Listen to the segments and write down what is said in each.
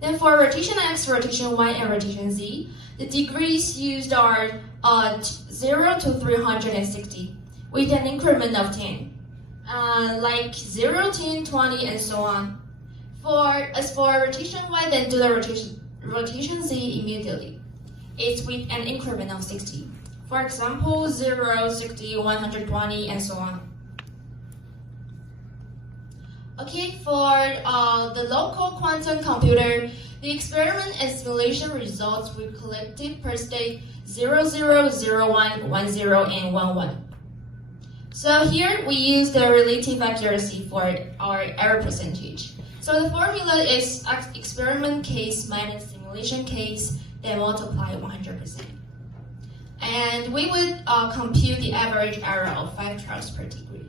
Then for rotation x, rotation y, and rotation z, the degrees used are 0 to 360 with an increment of 10, like 0, 10, 20, and so on. As for rotation y, then do the rotation z immediately. It's with an increment of 60. For example, 0, 60, 120, and so on. Okay, for the local quantum computer, the experiment and simulation results were collected per state 0, 0, 0, 1, 1, 0, and 1, 1. So here we use the relative accuracy for our error percentage. So the formula is experiment case minus simulation case, then multiply 100%. And we would compute the average error of 5 trials per degree.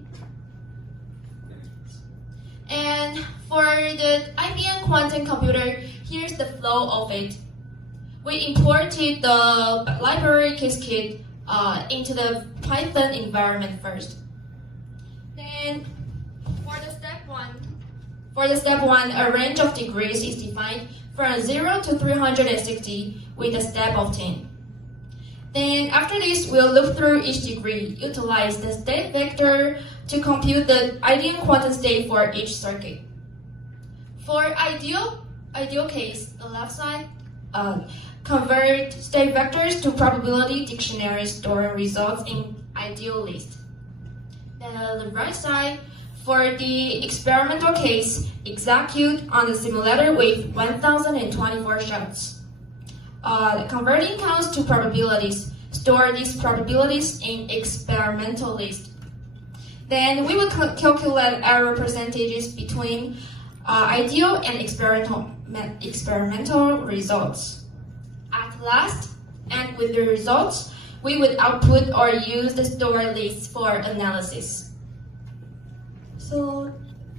And for the IBM quantum computer, here's the flow of it. We imported the library Qiskit into the Python environment first. Then for the step one, a range of degrees is defined from 0 to 360 with a step of 10. Then after this, we'll look through each degree, utilize the state vector to compute the ideal quantum state for each circuit. For ideal case, the left side, convert state vectors to probability dictionaries storing results in ideal list. Then on the right side, for the experimental case, execute on the simulator with 1024 shots. Converting counts to probabilities. Store these probabilities in experimental list. Then we will calculate error percentages between ideal and experimental results. At last, and with the results, we would output or use the stored list for analysis. So,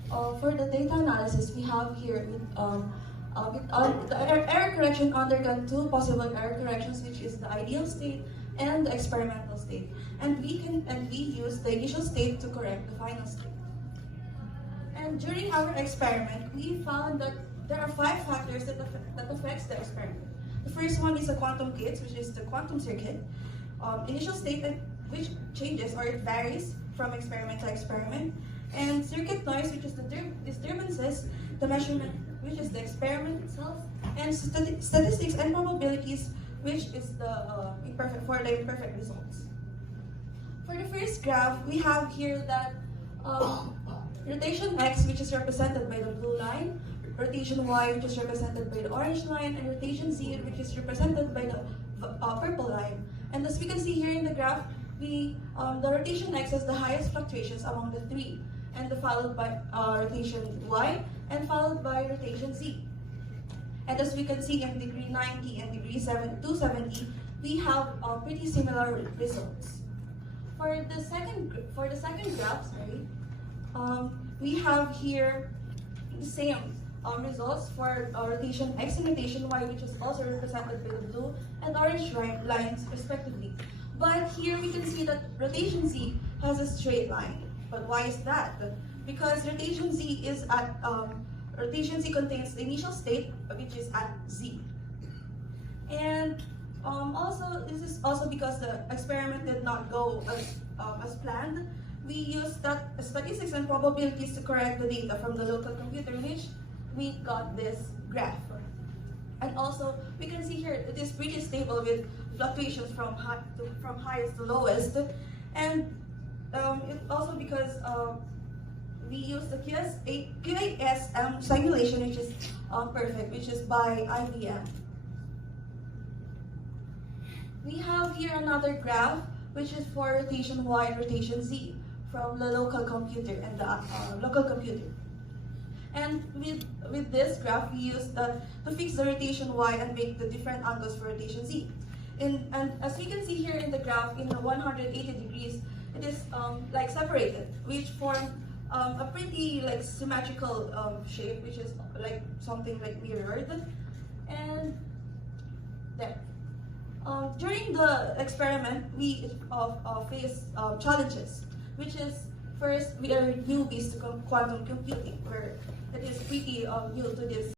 for the data analysis, we have here the error correction undergone two possible error corrections, which is the ideal state and the experimental state, and we use the initial state to correct the final state. And during our experiment, we found that there are 5 factors that affects the experiment. The first one is the quantum gates, which is the quantum circuit. Initial state which changes or it varies from experiment to experiment, and circuit noise, which is the disturbances, the measurement, which is the experiment itself, and statistics and probabilities, which is the imperfect results. For the first graph, we have here that rotation x, which is represented by the blue line, rotation y, which is represented by the orange line, and rotation z, which is represented by the purple line. And as we can see here in the graph, the rotation x has the highest fluctuations among the 3, and followed by rotation y, and followed by rotation z. And as we can see in degree 90 and degree 270, we have pretty similar results. For the second graph, we have here the same results for rotation x and rotation y, which is also represented by the blue and orange lines respectively. But here we can see that rotation z has a straight line. But why is that? Because rotation z is at rotation z contains the initial state, which is at z. And also, this is also because the experiment did not go as planned. We used statistics and probabilities to correct the data from the local computer, which we got this graph. And also, we can see here it is pretty stable with fluctuations from highest to lowest. And it also because we use the QASM simulation, which is perfect, which is by IBM. We have here another graph, which is for rotation y and rotation z from the local computer and the local computer. And with this graph, we use to fix the rotation y and make the different angles for rotation z. And as we can see here in the graph, in the 180 degrees, it is like separated, which form a pretty like symmetrical shape, which is like something like mirrored. And there. During the experiment, we face challenges, which is first we are newbies to quantum computing, where it is pretty new to this